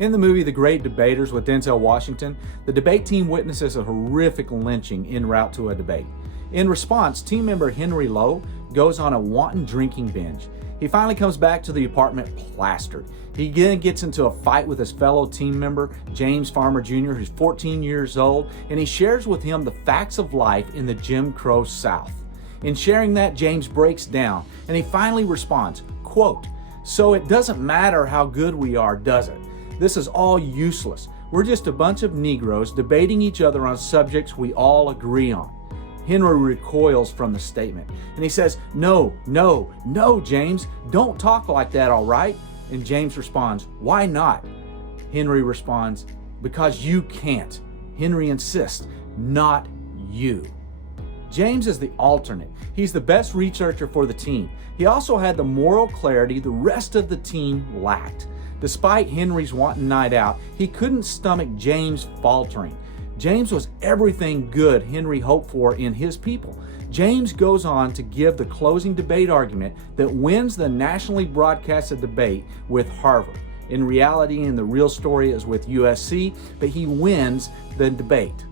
In the movie The Great Debaters with Denzel Washington, the debate team witnesses a horrific lynching en route to a debate. In response, team member Henry Lowe goes on a wanton drinking binge. He finally comes back to the apartment plastered. He again gets into a fight with his fellow team member, James Farmer Jr., who's 14 years old, and he shares with him the facts of life in the Jim Crow South. In sharing that, James breaks down, and he finally responds, quote, "So it doesn't matter how good we are, does it? This is all useless. We're just a bunch of Negroes debating each other on subjects we all agree on." Henry recoils from the statement, and he says, No, James, don't talk like that, all right?" And James responds, "Why not?" Henry responds, "Because you can't." Henry insists, "Not you." James is the alternate. He's the best researcher for the team. He also had the moral clarity the rest of the team lacked. Despite Henry's wanton night out, he couldn't stomach James faltering. James was everything good Henry hoped for in his people. James goes on to give the closing debate argument that wins the nationally broadcasted debate with Harvard. In reality, and the real story is with USC, but he wins the debate.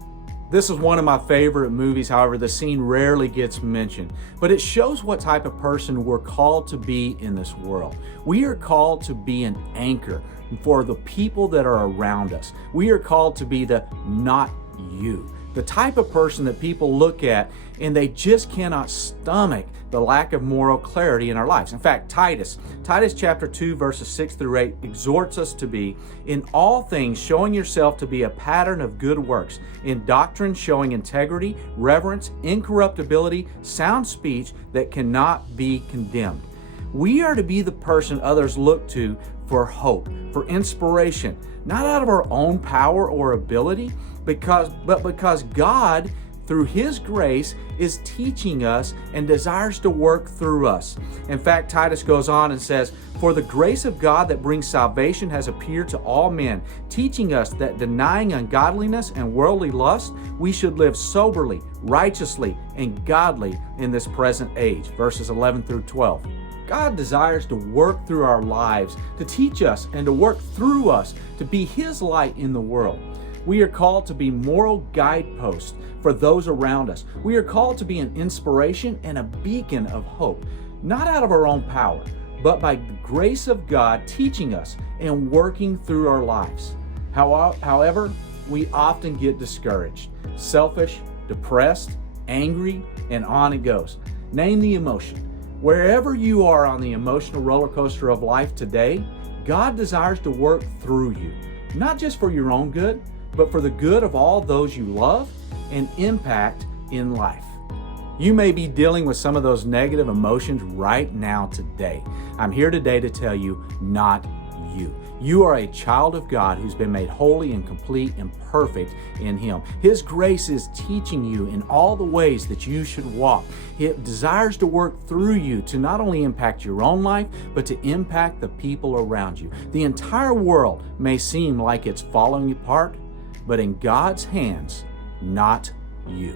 This is one of my favorite movies, however, the scene rarely gets mentioned, but it shows what type of person we're called to be in this world. We are called to be an anchor for the people that are around us. We are called to be the not you, the type of person that people look at and they just cannot stomach the lack of moral clarity in our lives. In fact, Titus chapter 2, verses 6 through 8 exhorts us to be, in all things showing yourself to be a pattern of good works, in doctrine showing integrity, reverence, incorruptibility, sound speech that cannot be condemned. We are to be the person others look to for hope, for inspiration, not out of our own power or ability, but because God, through His grace, is teaching us and desires to work through us. In fact, Titus goes on and says, "For the grace of God that brings salvation has appeared to all men, teaching us that denying ungodliness and worldly lust, we should live soberly, righteously, and godly in this present age." Verses 11 through 12. God desires to work through our lives, to teach us and to work through us, to be His light in the world. We are called to be moral guideposts for those around us. We are called to be an inspiration and a beacon of hope, not out of our own power, but by the grace of God teaching us and working through our lives. However, we often get discouraged, selfish, depressed, angry, and on it goes. Name the emotion. Wherever you are on the emotional roller coaster of life today, God desires to work through you, not just for your own good, but for the good of all those you love and impact in life. You may be dealing with some of those negative emotions right now today. I'm here today to tell you, not you. You are a child of God who's been made holy and complete and perfect in Him. His grace is teaching you in all the ways that you should walk. He desires to work through you to not only impact your own life, but to impact the people around you. The entire world may seem like it's falling apart, but in God's hands, not you.